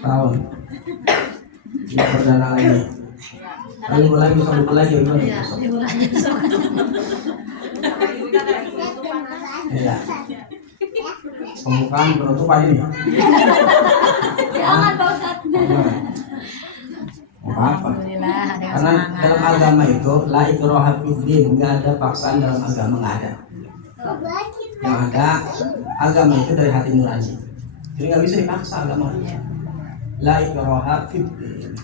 tahun di perdana lagi. Libur lagi, libur lagi, iya. Pembukaan penutupan ini. Jangan Pak Ustadz. Apa? Karena dalam agama itu la ikraha fiddin, nggak ada paksaan dalam agama, nggak ada. Yang ada agama itu dari hati nurani. Jadi nggak bisa dipaksa agama. La ikraha fiddin.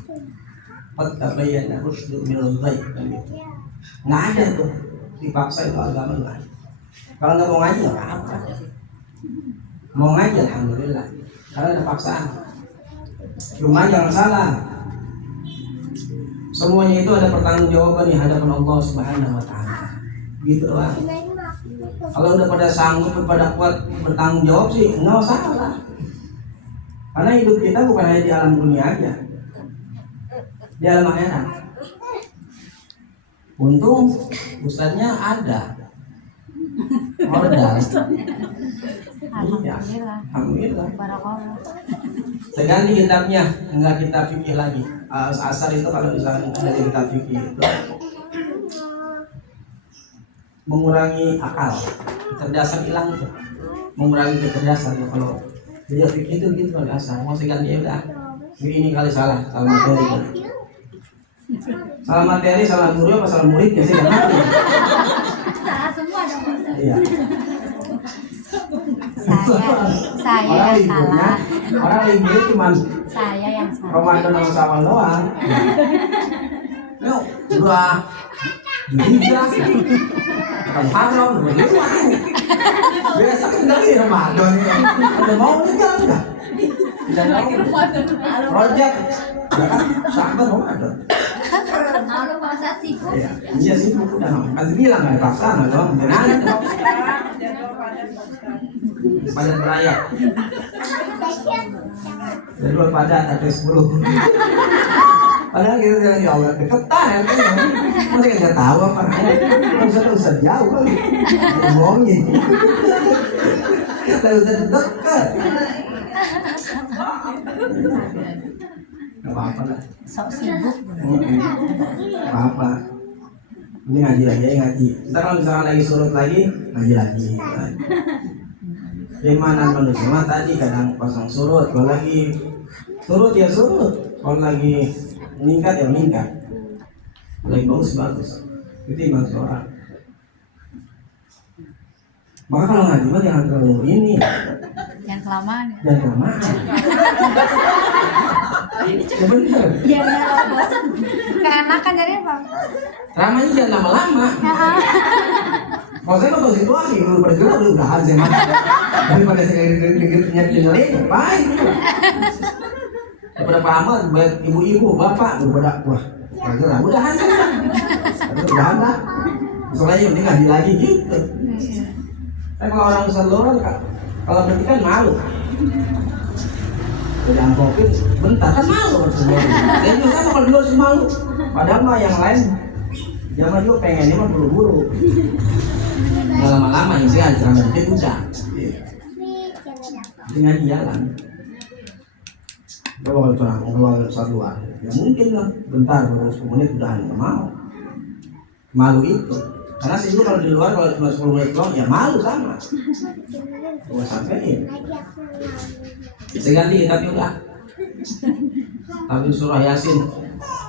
Qad tabayyana rusydu minal ghayy. Nggak ada tuh dipaksa itu agama, nggak ada. Kalau nggak mau ngaji nggak apa. Mau ngaji alhamdulillah. Karena ada paksaan. Cuma jangan salah. Semuanya itu ada pertanggungjawaban di hadapan Allah Subhanahu wa taala. Gitu lah. Kalau udah pada sanggup, pada kuat bertanggung jawab sih enggak masalah. Karena hidup kita bukan hanya di alam dunia aja. Di alam akhirat. Untung ustadznya ada. Modal. Alhamdulillah. Alhamdulillah. Barakallah. Seganti kitabnya, enggak kita fikih lagi. Asar itu kalau misalnya dari kitab fikih itu mengurangi akal, kecerdasan hilang itu, mengurangi kecerdasan. Kalau dia fikih itu gitu kalau asar, mau seganti ya udah. Ini kali salah materi. Salah materi, salah guru apa salah murid ya sih nggak ngerti. Salah semua dong Pak Ustadz. Iya. Saya yang salah. Orang libur cuma Saya yang salah. Ramadan sama Syawal doang. Yuk, udah jelas. Kan haram begitu. Biasa kan dari Ramadan. Ada mau nikah enggak? Tidak mau. Project. Ya kan, sahabat Ramadan. Malu Pak Ustadz sibuk. Iya sibuk udah. Masih bilang nggak dipaksa nggak dong. Jangan. Padat berayap. Jadwal padat ada 10. Padahal kita bilang ya Allah deketan ya. Masih nggak tahu apa. Usah jauh kali. Bohongin. Kita usah dekat. Gak apa-apa lah. Sok sibuk. Gak apa-apa. Ini ngaji lagi ya ngaji. Ntar kalau misalkan lagi surut lagi ngaji lagi. Keimanan manusia mah tadi kadang pasang surut, kalau lagi surut ya surut, kalau lagi meningkat ya meningkat, lagi bagus. Itu iman seorang. Maka kalau ngaji mah jangan terlalu ini, Yang kelamaan. jangan kelamaan. Ya bener. Ya kalau bosan. Keenakan jadi apa? Ramanya jangan lama-lama. Kalau saya nonton situasi, dulu bergerak udah udahan saya mah. Daripada saya dengerin, baik. Daripada pahaman, baik ibu-ibu, bapak, daripada wah, bergerak udahan saya. Udahan lah. Soalnya yang ini ngaji lagi gitu. Kan kalau orang saluran, kalau berarti kan malu. Udah amplopin, bentar kan malu kan semua. Saya juga sama kalau dulu sih malu. Padahal mah yang lain, jangan juga pengennya mah buru-buru. Nggak lama-lama yang sih aja nanti udah. Dengan jalan. Kalau terang, kalau saluran, ya mungkin lah. Bentar, baru 10 menit udah nggak mau. Malu itu. Karena sih kalau di luar kalau cuma 10 menit doang, ya malu sama. Gua sampein. Saya ganti tapi udah. Tapi surah Yasin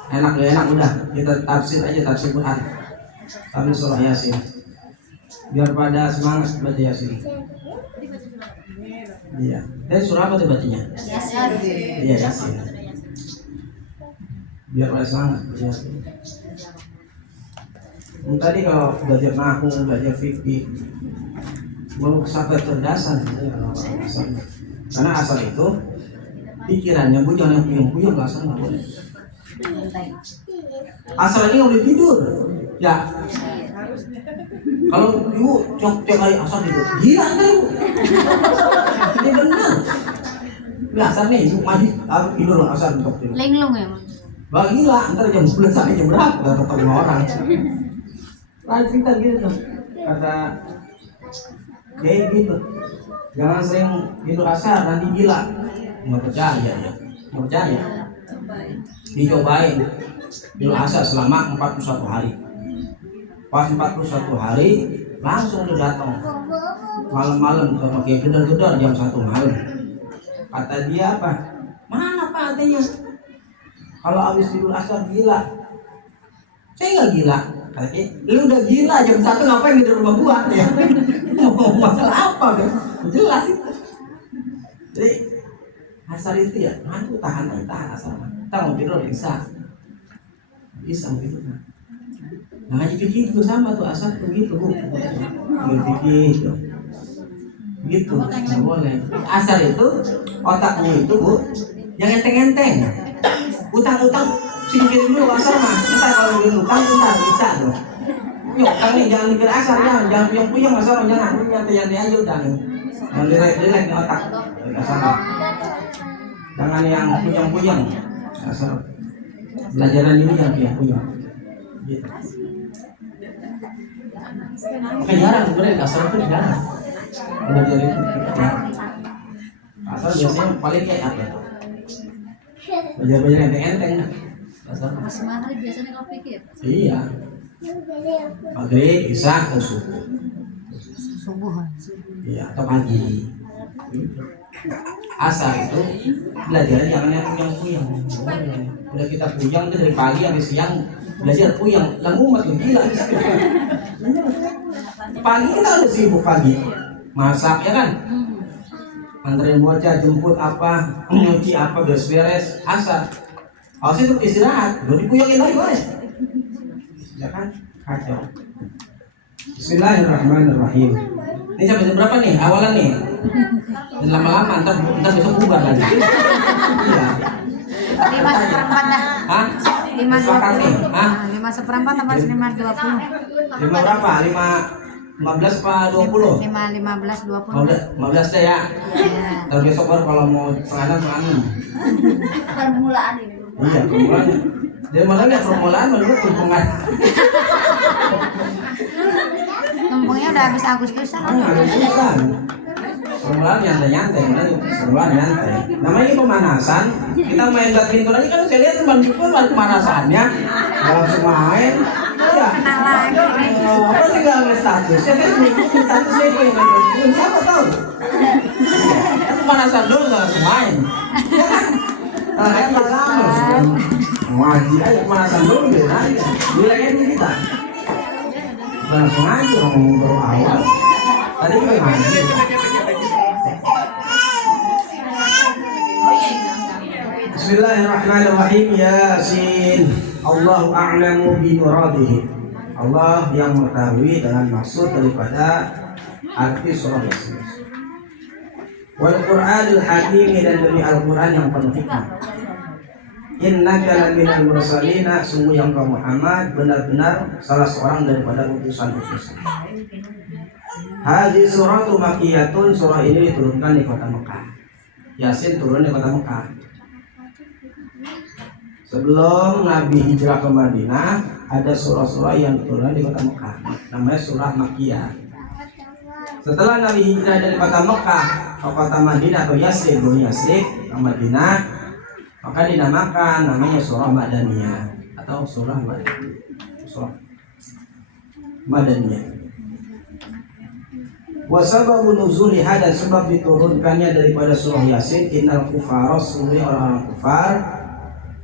enak ya enak udah kita tafsir aja tafsir Quran. Tapi surah Yasin biar pada semangat baca Yasin. Iya. Dan surah apa tuh bacanya? Yasin. Iya Yasin. Biar pada semangat baca Yasin. Tadi kalau belajar nahu, belajar fikih, mau sampai cerdasan ya kalau asal. Karena asal itu pikirannya bu jangan yang puyeng-puyeng lah asal nggak boleh. Asal ini nggak boleh tidur. Ya. Kalau ibu tiap hari asal tidur, gila kan ibu? Ini benar. Biasa nih ibu maju tidur asal untuk tidur. Linglung ya Mas. Bah gila, ntar jam 10 sampai jam berapa udah ketemu orang. Lain cerita gitu tuh. Kata kayak gitu. Jangan sering tidur asar nanti gila. Nggak percaya ya. Nggak percaya? Dicobain Idul Adha selama 41 hari. Pas 41 hari langsung dia datang malam-malam pakai gedor-gedor jam 1 malam. Kata dia apa? Mana Pak katanya? Kalau habis Idul Adha gila. Saya nggak gila. Katanya, lu udah gila jam 1 ngapain di rumah gua ya? Mau masalah apa kan? Jelas itu. Jadi asar itu ya, mantu tahan asar. Kita mau tidur bisa begitu. Nah ngaji fikih juga sama tuh asar begitu bu. Ngaji fikih itu, gitu nggak boleh. Asar itu otaknya itu bu, yang enteng-enteng. Utang singkirin dulu asar mah. Kita kalau dulu utang bisa dong. Yuk, kami jangan mikir asar, jangan puyeng asar, jangan nyantai aja udah nih. Yang dilek di otak asar. Jangan yang puyeng asar. Belajaran ini jangan puyeng. Gitu. Makanya jarang sebenarnya asar itu jarang. Belajar itu asar biasanya paling kayak apa? Belajar enteng-enteng. Asar. Masih mahal biasanya kalau pikir. Iya. Maghrib, isya, atau subuh. Iya, atau pagi. Asar itu belajarnya jangan yang puyeng. Udah kita puyeng itu dari pagi sampai siang belajar puyeng. Lalu umat gila. Pagi kita udah sibuk pagi, masak ya kan, anterin bocah, jemput apa, nyuci apa, beres-beres. Asar, harus itu istirahat, udah dipuyengin lagi boleh. Ya kan, kacau. Bismillahirrahmanirrahim. Ini sampai jam berapa nih? Awalan nih. Dan lama-lama ntar besok bubar lagi. Iya. 5/4 dah. Hah? 5/20. Hah? 5/4 tambah 5/20. 5 berapa? 15 apa 20? 15 20. 15 deh ya. Iya. Ntar besok baru kalau mau setengah 6. Permulaan ini. Iya, permulaan. Dia malah lihat permulaan menurut tumpungan. Tumpungnya udah habis Agustusan. Agustusan. Permulaan nyantai-nyantai, permulaan nyantai. Namanya pemanasan. Kita main badminton aja kan saya lihat teman pun pemanasannya. Langsung main. Iya. Apa sih gak ada status? Saya kan ngikutin statusnya itu yang main. Siapa tahu? Pemanasan dulu nggak langsung main. Ya kan? Kayak lama. Wajib aja pemanasan dulu biar aja. Bilangnya kita. Langsung aja ngomong baru awal. Tadi gimana? Bismillahirrahmanirrahim. Yasin. Allahu a'lamu bi muradihi. Allah yang mengetahui dengan maksud daripada arti surah Yasin. Wal Qur'anil Hakim, dan demi Al-Qur'an yang penuh hikmah. Innaka laminal mursalina, sungguh yang kau Muhammad benar-benar salah seorang daripada utusan-utusan. Hadhihi suratu makkiyatun, surah ini diturunkan di kota Mekah. Yasin turun di kota Mekah. Sebelum Nabi hijrah ke Madinah, ada surah-surah yang diturunkan di kota Mekah, namanya surah Makkiyah. Setelah Nabi hijrah dari kota Mekah ke kota Madinah atau Yasrib ke Madinah, maka dinamakan namanya surah Madaniyah atau surah Madaniyah. Wasababu nuzuliha, dan sebab diturunkannya daripada surah Yasin, innal kufara, sungguh orang-orang kufar,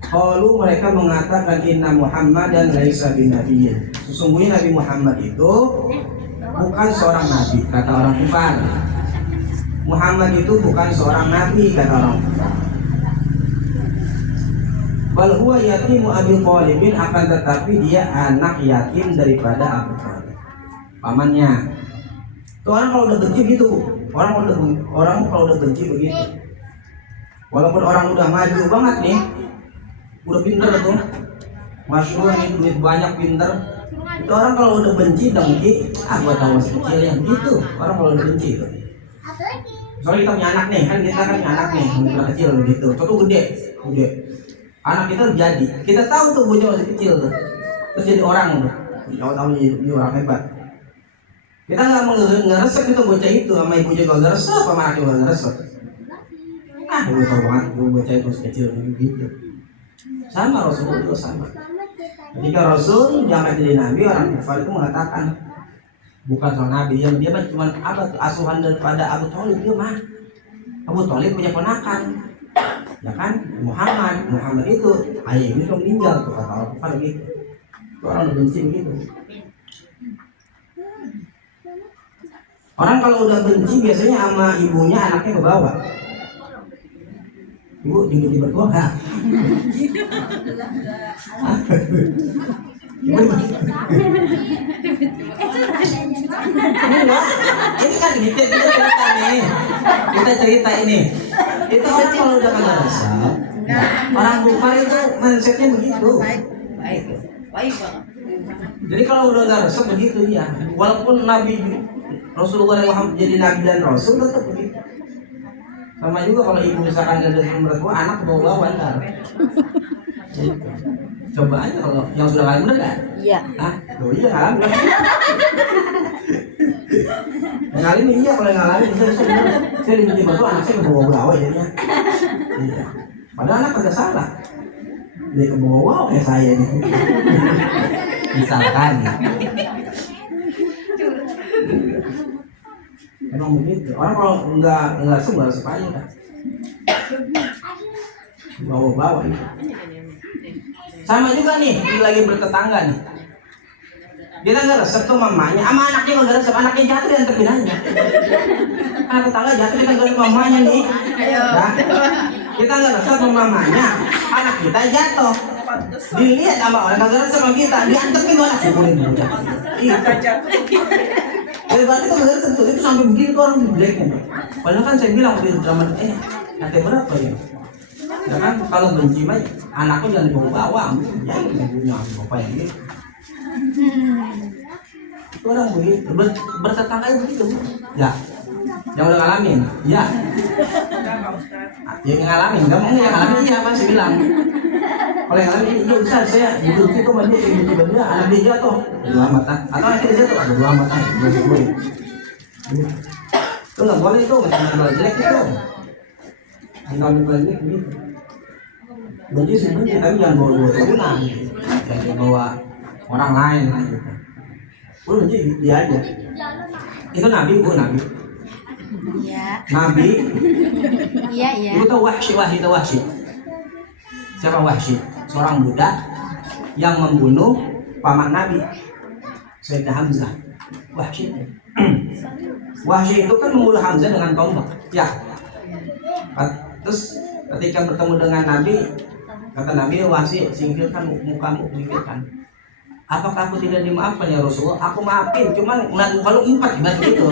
qalu, mereka mengatakan, inna Muhammadan laisa binabiyyin, sesungguhnya Nabi Muhammad itu bukan seorang nabi, kata orang kufar. Muhammad itu bukan seorang nabi, kata orang kufar. Bal huwa yatimu Abi Thalibin, akan tetapi dia anak yatim daripada Abu Thalib, pamannya. Tuh orang kalau udah benci gitu, orang kalau udah benci begitu. Walaupun orang udah maju banget nih, udah pinter tuh, masyhur nih, duit banyak, pinter. Itu orang kalau udah benci dengki, gua tahu masih kecil yang gitu. Orang kalau udah benci itu. Soalnya kita punya anak nih, kan kita kan punya anak nih, udah kecil gitu. Contoh gede. Anak kita jadi, kita tahu tuh bocah masih kecil tuh, terus jadi orang tuh, tahu jadi orang hebat. Kita nggak ngeresep itu bocah itu, sama ibu juga ngeresep, sama anak juga ngeresep. Gue tau banget, gue baca itu kecil gitu. Sama Rasulullah juga sama. Ketika Rasul diangkat jadi nabi, orang kafir itu mengatakan bukan seorang nabi, dia mah cuma apa tuh asuhan daripada Abu Thalib. Dia mah Abu Thalib punya ponakan, ya kan? Muhammad itu ayah ini kan meninggal tuh kata orang kafir gitu. Itu orang udah benci gitu. Orang kalau udah benci biasanya sama ibunya anaknya ke bawah. Ibu tiba-tiba tua nggak? Ini kan kita cerita nih. Kita cerita ini. Itu orang kalau udah kena rasa, orang kufar itu mindsetnya begitu. Baik banget. Jadi kalau udah nggak resep begitu dia. Walaupun Nabi Rasulullah yang Muhammad jadi Nabi dan Rasul tetap begitu. Sama juga kalau ibu misalkan ada mertua anak bawa ntar. Coba aja kalau yang sudah ngalamin bener kan? Iya. Ah, oh iya ngalamin. Ngalamin iya kalau ngalamin saya dibenci mertua anak saya kebawa jadinya. Iya. Padahal anak pada salah. Dia kebawa kayak saya nih. Misalkan. Emang begitu. Orang kalau nggak semua supaya kan. Bawa itu. Sama juga nih, lagi bertetangga nih. Kita nggak resep tuh mamanya, sama anaknya nggak resep, anaknya jatuh dan terpinahnya. Karena tetangga jatuh kita nggak mamanya nih. Nah, kita nggak resep sama mamanya, anak kita jatuh. Dilihat sama orang nggak resep sama kita, diantepin anak syukurin udah. Iya. Jadi berarti itu nggak resep tuh, itu sampai begitu orang di blacknya. Padahal kan saya bilang di drama, nanti berapa ya? Ya kan kalau benci mah anaknya jangan dibawa-bawa, ya ibunya bapak yang gitu. Itu orang begitu, bertetangga begitu. Ya, yang udah ngalamin, ya. Yang ngalamin, nggak mau yang ngalamin iya masih bilang. Kalau yang ngalamin iya bisa saya benci tuh mandi saya benci dia, anak dia jatuh, dua mata, atau anak dia jatuh ada dua mata, dua. Itu nggak boleh itu, macam jelek itu. Tinggal jelek gitu. Benci sih benci, tapi jangan bawa turunan, jangan bawa orang lain gitu. Benci dia aja. Itu nabi. Iya. Nabi. Iya. Itu tuh Wahsy. Siapa Wahsy? Seorang budak yang membunuh paman Nabi, Sayyidah Hamzah. Wahsy itu kan membunuh Hamzah dengan tombak. Ya. Terus ketika bertemu dengan Nabi, kata Nabi, Wahsy, singkirkan mukamu, singkirkan. Apakah aku tidak dimaafkan ya Rasulullah? Aku maafin, cuman ngeliat muka lu empat gitu.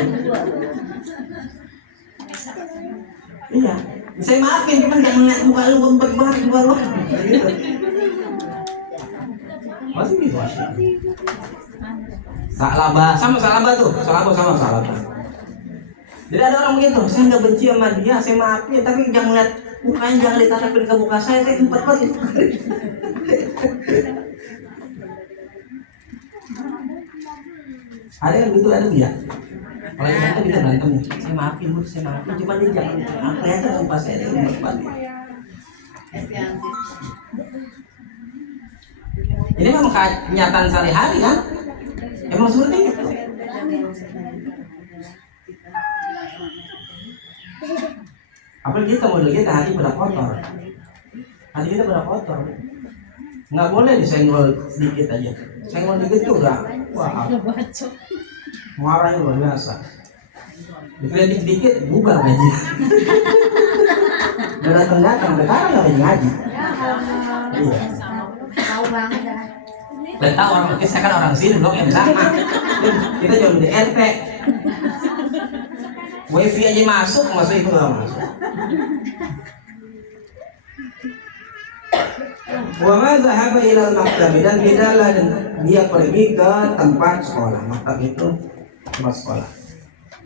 Iya, saya maafin, cuman jangan ngeliat muka lu empat banget gitu. Masih gitu Wahsy. Salabah tuh. Jadi ada orang begitu, saya nggak benci sama dia, saya maafin, tapi jangan lihat mukanya, jangan ditatapin ke muka saya empat banget. Ada yang gitu ada dia. Kalau yang kita bisa berantem nih, saya maafin, cuma dia jangan apa ya kan muka saya empat banget. Ini memang kenyataan sehari-hari kan, emang seperti itu. Apalagi kita model kita hati pada kotor, nggak boleh disenggol sedikit aja, senggol dikit tuh udah wah marahnya luar biasa. Dikritik dikit bubar gaji. Udah datang sekarang nggak ngaji. Iya. Tahu banget dah. Tahu orang saya kan orang sini blok yang sama. Kita jauh di RT. Wifi aja masuk itu nggak masuk. Wa ma zahaba ila al-maktab, dan tidaklah dia pergi ke tempat sekolah. Maktab itu tempat sekolah.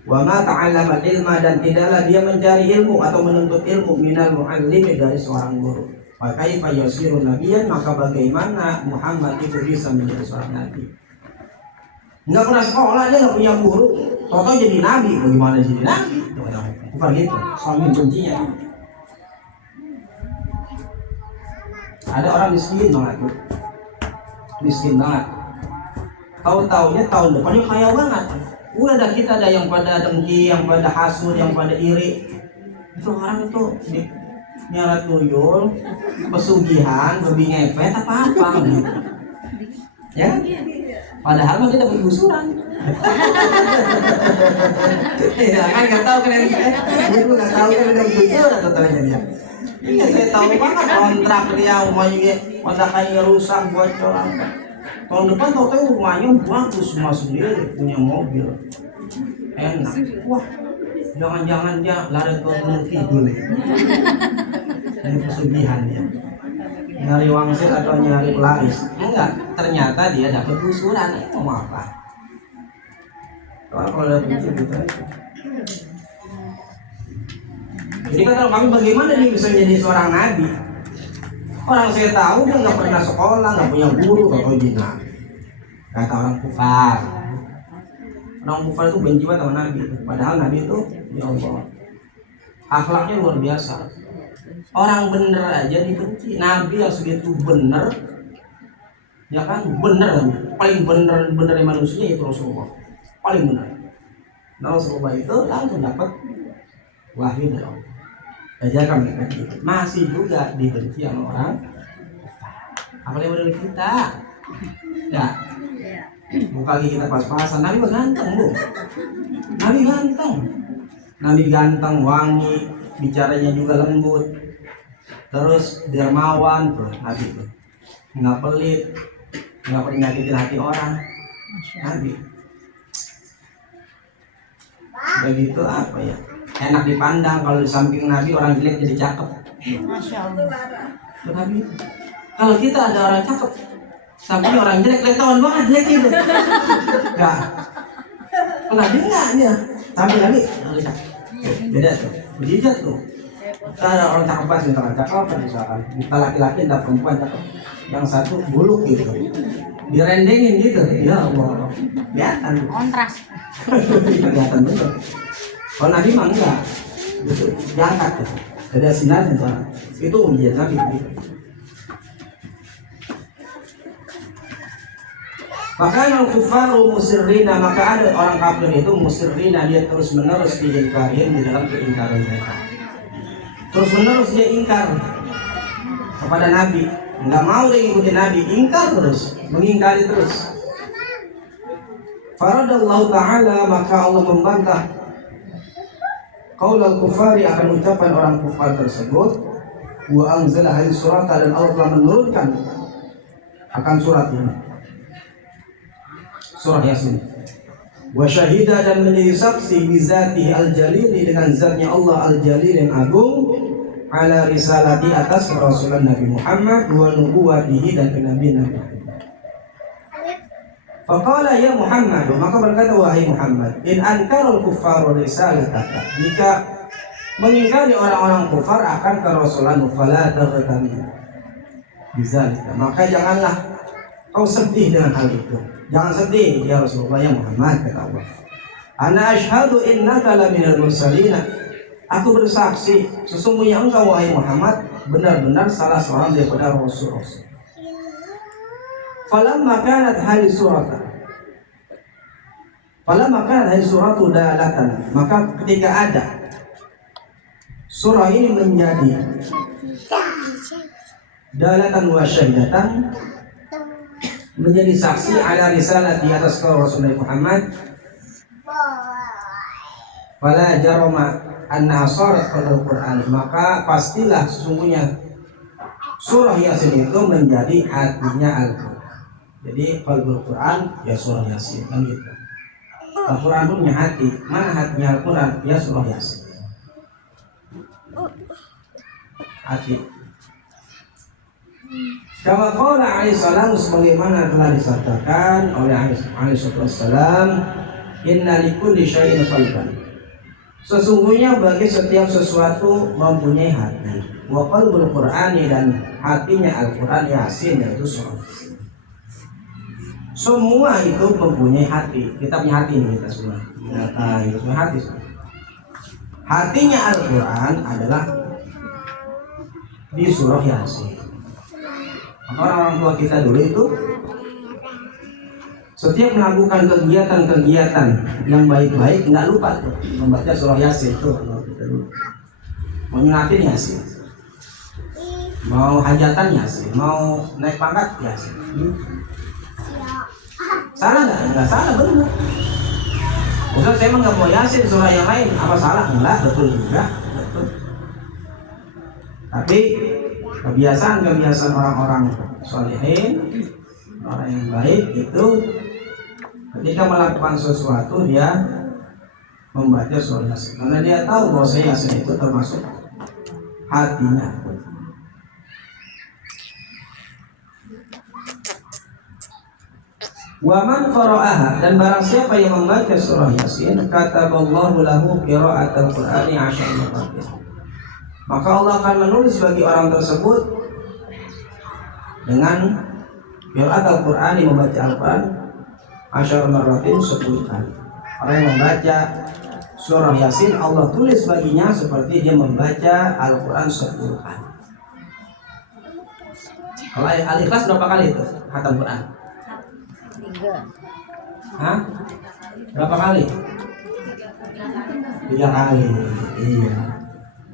Wa ma ta'allama ilma, dan tidaklah dia mencari ilmu atau menuntut ilmu minal muallimi, dari seorang guru. Fa kaifa yasiru nabiyyan, maka bagaimana Muhammad itu bisa menjadi seorang nabi? Nggak pernah sekolah, dia nggak punya guru, toto jadi nabi. Bagaimana jadi nabi? Bukan gitu, suami kuncinya. Ada orang miskin banget tuh, miskin banget. Tahu-taunya tahun depannya kaya banget. Udah ada kita ada yang pada dengki, yang pada hasud, yang pada iri. Itu orang itu nyarat tuyul, pesugihan, babi ngepet apa gitu. Ya kan? Padahal mah dia dapat gusuran. Iya kan nggak tahu kan yang ibu nggak tahu kan ada gusuran atau dia. Iya saya tahu banget kontrak dia rumahnya pada kayak rusak bocoran. Tahun depan tahu rumahnya bagus semua sendiri punya mobil enak. Wah jangan-jangan dia lari ke gunung kidul. Ini pesugihan ya. Nyari wangsit atau nyari pelaris. Enggak, ternyata dia dapat gusuran. Mau apa? Kalau dapat gusuran gitu aja. Jadi kata kami bagaimana dia bisa jadi seorang nabi? Orang saya tahu dia nggak pernah sekolah, nggak punya guru atau jinak. Kata orang kufar. Orang kufar itu benci banget sama nabi. Padahal nabi itu ya Allah, akhlaknya luar biasa. Orang bener aja dibenci. Nabi yang segitu bener, ya kan bener, paling bener dari manusia itu Rasulullah, paling bener. Nah Rasulullah itu langsung dapat wahyu dari Allah. Ajarkan mereka gitu. Masih juga dibenci sama orang. Apalagi dari kita, ya. Bukan lagi kita pas-pasan. Nabi ganteng bu, Nabi ganteng, Nabi ganteng, wangi, bicaranya juga lembut. Terus dermawan tuh Nabi tuh, nggak pelit, nggak pernah nyakitin hati orang. Nabi begitu apa ya, enak dipandang. Kalau di samping Nabi orang jelek jadi cakep. Masya Allah. Nabi, kalau kita ada orang cakep samping orang jelek, kelihatan banget jelek itu. Nggak, Nabi enggak dia samping Nabi beda tuh, bejijat tuh. Kita ada orang cakep banget, orang cakep kan misalkan kita laki-laki dan perempuan cakep, yang satu buluk gitu, direndengin gitu, ya Allah, kelihatan Kontras. kelihatan betul. Kalau Nabi mah enggak, gitu, diangkat gitu, ada sinarnya tuh, itu ujian Nabi gitu. Maka al-kufaru musirrina, maka ada orang kafir itu musirrina, dia terus menerus diingkarin di dalam keingkaran mereka. Terus menerus dia ingkar kepada Nabi, nggak mau dia ikutin Nabi, ingkar terus, mengingkari terus. Faradallahu ta'ala, maka Allah membantah qaulal kufari, akan ucapan orang kufar tersebut. Wa anzala hadhihi surata, dan Allah telah menurunkan akan surat ini, surah Yasin. Wa syahida, dan menjadi saksi bizatihi al-jalili, dengan zatnya Allah al-jalil yang agung, ala risalati, atas kerasulan Nabi Muhammad, wa nubuwatihi, dan kenabian Nabi Muhammad. Faqala ya Muhammad, maka berkata wahai Muhammad, in ankarul kuffaru risalataka, jika mengingkari orang-orang kufar akan kerasulan, fala taghtam bizalika, maka janganlah kau sedih dengan hal itu. Jangan sedih ya Rasulullah ya Muhammad, kata Allah. Ana asyhadu innaka laminal mursalin, aku bersaksi sesungguhnya engkau wahai Muhammad benar-benar salah seorang daripada rasul-rasul. Falamma kanat hadhihi surata, suratu dalatan, maka ketika ada surah ini menjadi dalatan wa syahidatan, menjadi saksi ala risalah di atas Rasulullah Muhammad, fala jarama anna sarat al-Qur'an, maka pastilah sesungguhnya surah Yasin itu menjadi hatinya Al-Qur'an. Jadi qalbul Qur'an ya surah Yasin, kan gitu. Al-Qur'an itu punya hati, mana hatinya Al-Qur'an? Ya surah Yasin. Hati. Kama qala alaihi salam, sebagaimana telah disabdakan oleh alaihi salam, inna likulli syai'in qalban, sesungguhnya bagi setiap sesuatu mempunyai hati. Wa qalbul Qur'ani, dan hatinya Al-Qur'an Yasin, yaitu surah. Semua itu mempunyai hati. Kita punya hati ini, kita semua. Kita itu punya hati. Hatinya Al-Qur'an adalah di surah Yasin. Maka orang tua kita dulu itu setiap melakukan kegiatan-kegiatan yang baik-baik nggak lupa tuh membaca surah Yasin tuh. Kalau kita dulu mau nyunatin Yasin, mau hajatan Yasin, mau naik pangkat Yasin. Salah nggak? Nggak salah, benar. Ustaz saya emang nggak mau Yasin surah yang lain, apa salah? Enggak, betul juga, betul. Tapi kebiasaan orang-orang sholihin, orang yang baik itu ketika melakukan sesuatu dia membaca surah Yasin karena dia tahu bahwa Yasin itu termasuk hatinya. Wa man qara'aha, dan barang siapa yang membaca surah Yasin kataballahu lahu qira'atal Qur'ani 10 marratin, maka Allah akan menulis bagi orang tersebut dengan qira'atal Qur'ani, membaca Al-Qur'an 10 marratin, 10 kali. Orang yang membaca surah Yasin Allah tulis baginya seperti dia membaca Al-Qur'an 10 kali. Kalau Al-Ikhlas berapa kali itu khatam Quran? 3. Hah? Berapa kali? 3 kali. Iya.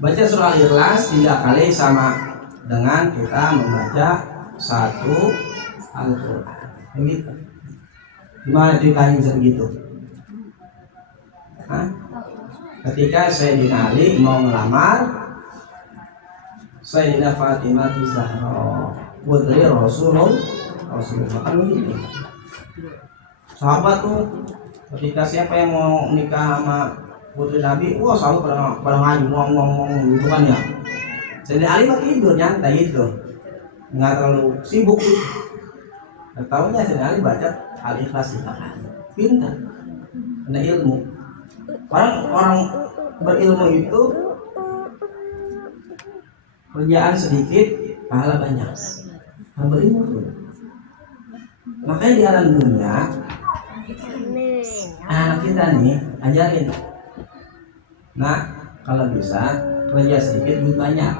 Baca surah Al-Ikhlas 3 kali sama dengan kita membaca 1 Al-Quran. Begitu. Gimana ceritanya bisa begitu? Hah? Ketika Sayyidina Ali mau melamar Sayyidina Fatimah Zahra putri Rasulullah kan begitu. Sahabat tuh ketika siapa yang mau nikah sama putri Nabi, wah selalu pada ngaji ngomong gitu kan ya. Sayyidina Ali mah tidur nyantai itu, nggak terlalu sibuk gitu. Tahunya Sayyidina Ali baca Al-Ikhlas itu pintar, ada ilmu. Orang berilmu itu kerjaan sedikit, pahala banyak. Orang berilmu tuh. Makanya di alam dunia anak kita nih ajarin. Nah, kalau bisa kerja sedikit duit banyak.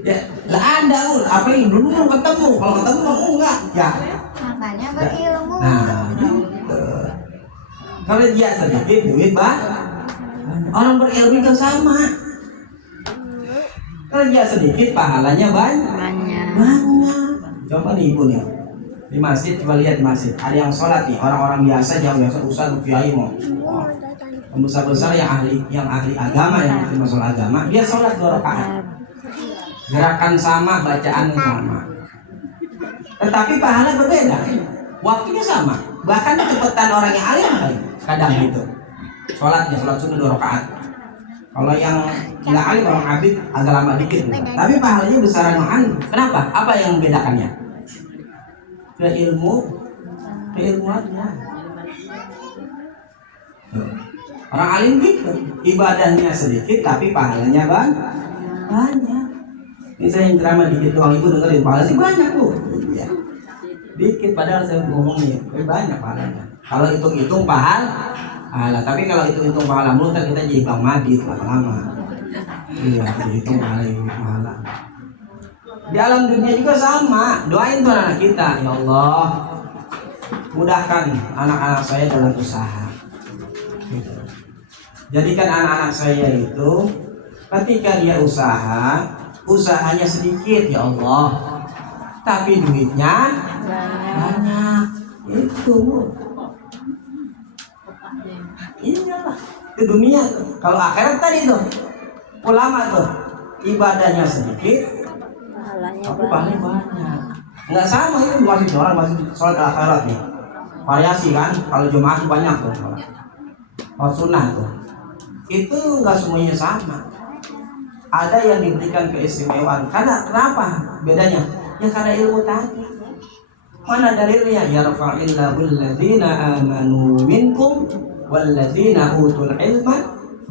Ya, lah Anda apa yang dulu ketemu, kalau ketemu kamu enggak, ya. Makanya berilmu. Nah, gitu. Kalau dia sedikit duit banyak. Orang berilmu itu sama. Kalau dia sedikit pahalanya banyak. Coba nih ibu nih di masjid, coba lihat di masjid ada yang sholat nih, orang-orang biasa jauh biasa ustaz kiai mau besar-besar yang ahli agama, yang ahli masalah agama, dia sholat 2 rakaat, gerakan sama, bacaan sama, tetapi pahala berbeda, waktunya sama, bahkan kecepatan orang yang alim kadang gitu sholatnya, sholat sunnah 2 rakaat. Kalau yang nggak alim, orang abid agak lama dikit, tapi pahalanya besaran yang alim. Kenapa? Apa yang membedakannya? Keilmuannya. Orang alim gitu, ibadahnya sedikit tapi pahalanya banyak. Ini saya yang ceramah dikit doang, ibu dengerin, pahala sih banyak tuh. Ya. Dikit padahal saya ngomongnya, banyak pahalanya. Kalau hitung-hitung pahala, tapi kalau hitung-hitung pahala mulu kita jadi Bang Madi lama-lama. Iya, hitung pahala. Di alam dunia juga sama. Doain tuh anak kita, ya Allah, mudahkan anak-anak saya dalam usaha. Gitu. Jadikan anak-anak saya itu ketika dia usahanya sedikit, ya Allah, tapi duitnya banyak. Itu. Iyalah. Itu dunia tuh. Kalau akhirat tadi tuh, ulama tuh ibadahnya sedikit, tapi paling banyak. Nggak sama itu masih orang masih sholat akhirat nih. Variasi kan, kalau Jumat banyak tuh. Kalau sunnah tuh, itu nggak semuanya sama. Ada yang diberikan keistimewaan. Karena kenapa? Bedanya? Ya karena ilmu tadi. Mana dalilnya? Yarfa'illahu alladzina amanu minkum walladzina utul ilma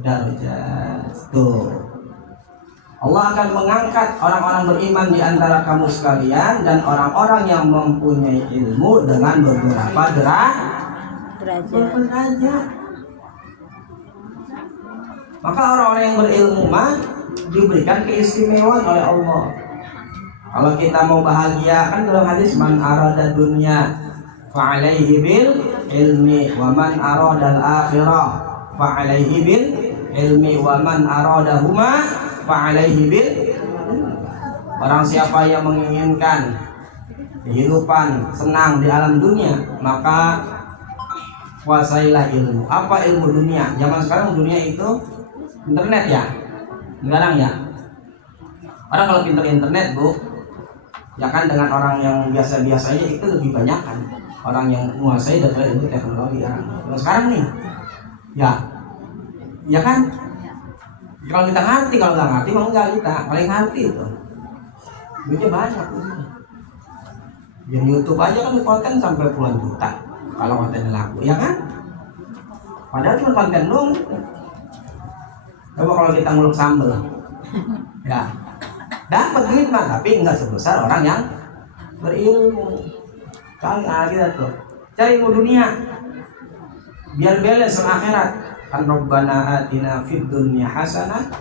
darajat. Tuh. Allah akan mengangkat orang-orang beriman di antara kamu sekalian dan orang-orang yang mempunyai ilmu dengan beberapa derajat. Maka orang-orang yang berilmu mah diberikan keistimewaan oleh Allah. Kalau kita mau bahagia, kan dalam hadis man arada dunya fa'alaihi bil ilmi wa man arada al-akhirah fa'alaihi bil ilmi wa man aradahuma fa'alaihi bil. Barang siapa yang menginginkan kehidupan senang di alam dunia, maka kuasailah ilmu. Apa ilmu dunia? Zaman sekarang dunia itu internet ya. Sekarang ya. Orang kalau pintar internet, Bu, ya kan dengan orang yang biasa-biasanya itu lebih banyak kan. Orang yang menguasai daripada ilmu teknologi ya. Kalau sekarang nih, ya kan. Kalau kita ngerti, kalau nggak ngerti mau nggak kita paling ngerti itu. Duitnya banyak. Di YouTube aja kan konten sampai puluhan juta kalau kontennya laku, ya kan? Padahal cuma konten dong. Coba kalau kita nguluk sambel, ya dapat duit mah, tapi nggak sebesar orang yang berilmu. Kali kita tuh cari ilmu dunia biar balance sama akhirat. Kan Rabbana atina fid dunya hasanah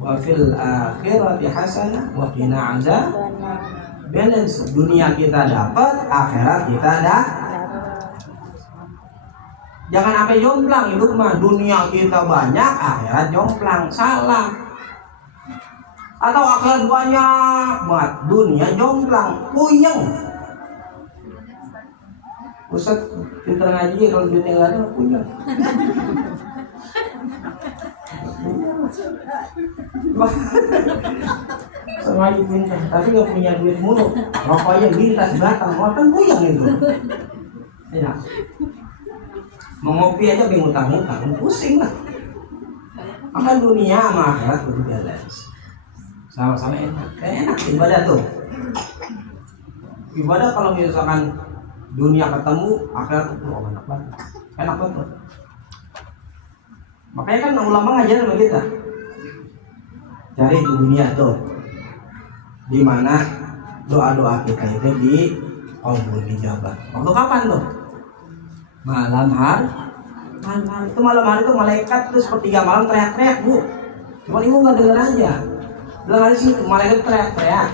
wa fil akhirati hasanah wa qina azab. Balance, dunia kita dapat, akhirat kita ada. Jangan sampai jomplang hidup mah, dunia kita banyak, akhirat jomplang, salah. Atau akhirat banyak banget, dunia jomplang, puyeng. Ustaz pinter ngaji, kalau duitnya nggak ada puyeng. Sengaja pintar, tapi nggak punya duit mulu. Rokoknya beli tas batang, orang puyeng itu. Ya. Mau ngopi aja bingung utang-utang, pusing lah. Maka dunia sama akhirat itu balance. Sama-sama enak. Enak ibadah tuh. Ibadah kalau misalkan dunia ketemu, akhirat itu enak banget. Enak banget. Makanya kan ulama ngajarin sama kita. Cari di dunia tuh, di mana doa-doa kita itu dikabul, dijabah. Waktu kapan tuh? Malam hari. Itu malam hari itu malaikat tuh sepertiga malam teriak-teriak, Bu. Cuma ibu nggak dengar aja. Bilang aja sih malaikat teriak-teriak.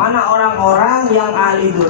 Mana orang-orang yang ahli dunia